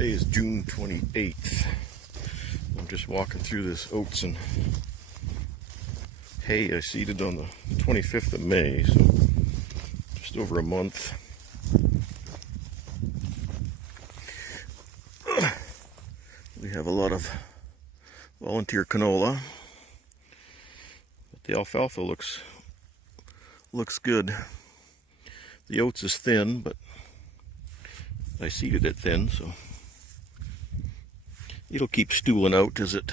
Today is June 28th. I'm just walking through this oats and hay I seeded on the 25th of May, so just over a month. We have a lot of volunteer canola, but the alfalfa looks good. The oats is thin, but I seeded it thin, so it'll keep stooling out as it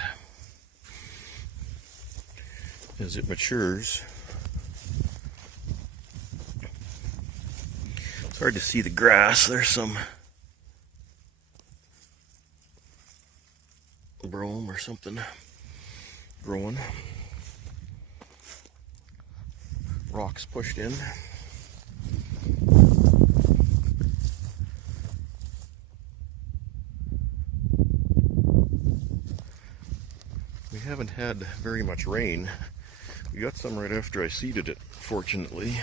matures. It's hard to see the grass. There's some brome or something growing. Rocks pushed in. We haven't had very much rain. We got some right after I seeded it, fortunately.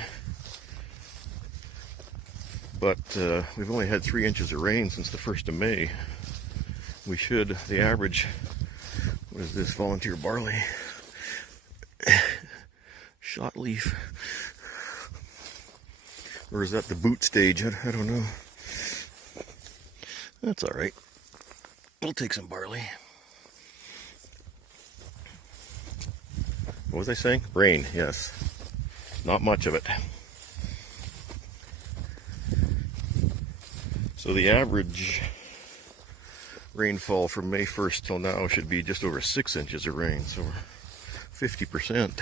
But we've only had 3 inches of rain since the 1st of May. The average, what is this, volunteer barley? Shot leaf. Or is that the boot stage? I don't know. That's alright. We'll take some barley. What was I saying? Rain, yes. Not much of it. So the average rainfall from May 1st till now should be just over 6 inches of rain, so 50%.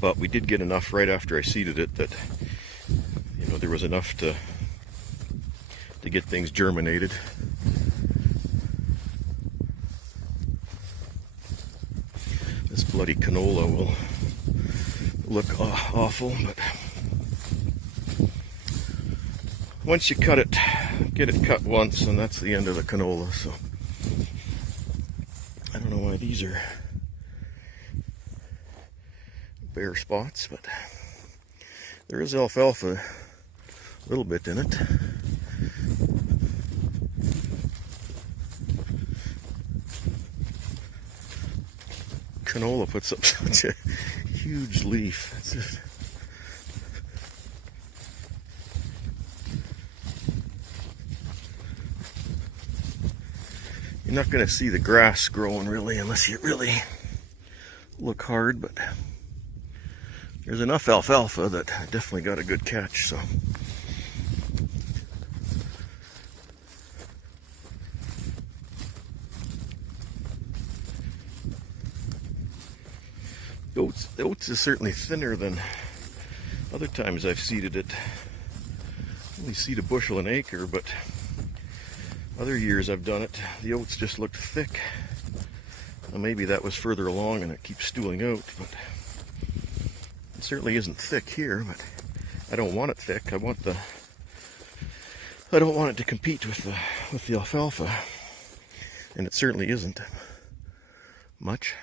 But we did get enough right after I seeded it that there was enough to get things germinated. This bloody canola will look awful, but once you cut it, get it cut once, and that's the end of the canola. So I don't know why these are bare spots, but there is alfalfa a little bit in it. Canola puts up such a huge leaf. It's just... You're not going to see the grass growing really unless you really look hard, but there's enough alfalfa that I definitely got a good catch, so. The oats is certainly thinner than other times I've seeded it. I only seed a bushel an acre, but other years I've done it, the oats just looked thick. Well, maybe that was further along and it keeps stooling out, but it certainly isn't thick here. But I don't want it thick. I don't want it to compete with the alfalfa, and it certainly isn't much.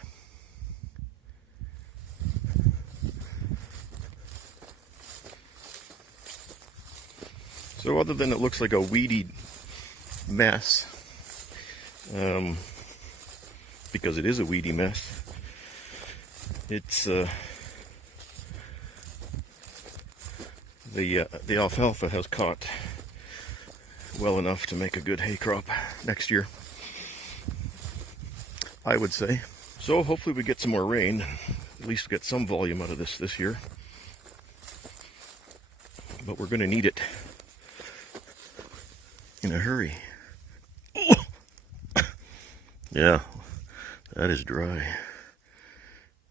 So other than it looks like a weedy mess, because it is a weedy mess, it's the alfalfa has caught well enough to make a good hay crop next year, I would say. So hopefully we get some more rain, at least get some volume out of this year. But we're going to need it in a hurry. Yeah, that is dry.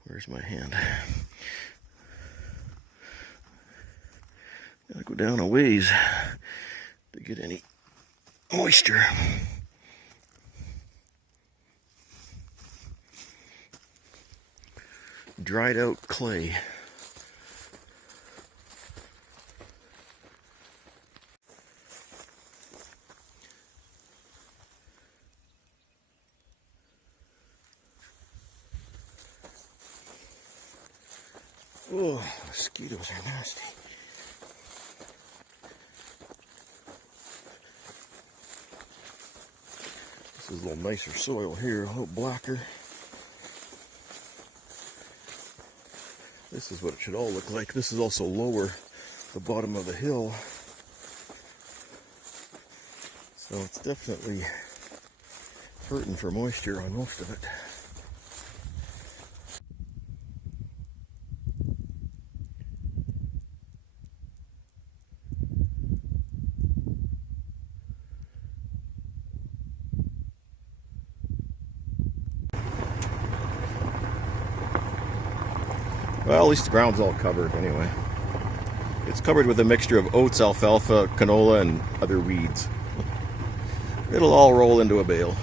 Where's my hand? Gotta go down a ways to get any moisture. Dried out clay. Oh, mosquitoes are nasty. This is a little nicer soil here, a little blacker. This is what it should all look like. This is also lower, the bottom of the hill. So it's definitely hurting for moisture on most of it. Well, at least the ground's all covered anyway. It's covered with a mixture of oats, alfalfa, canola, and other weeds. It'll all roll into a bale.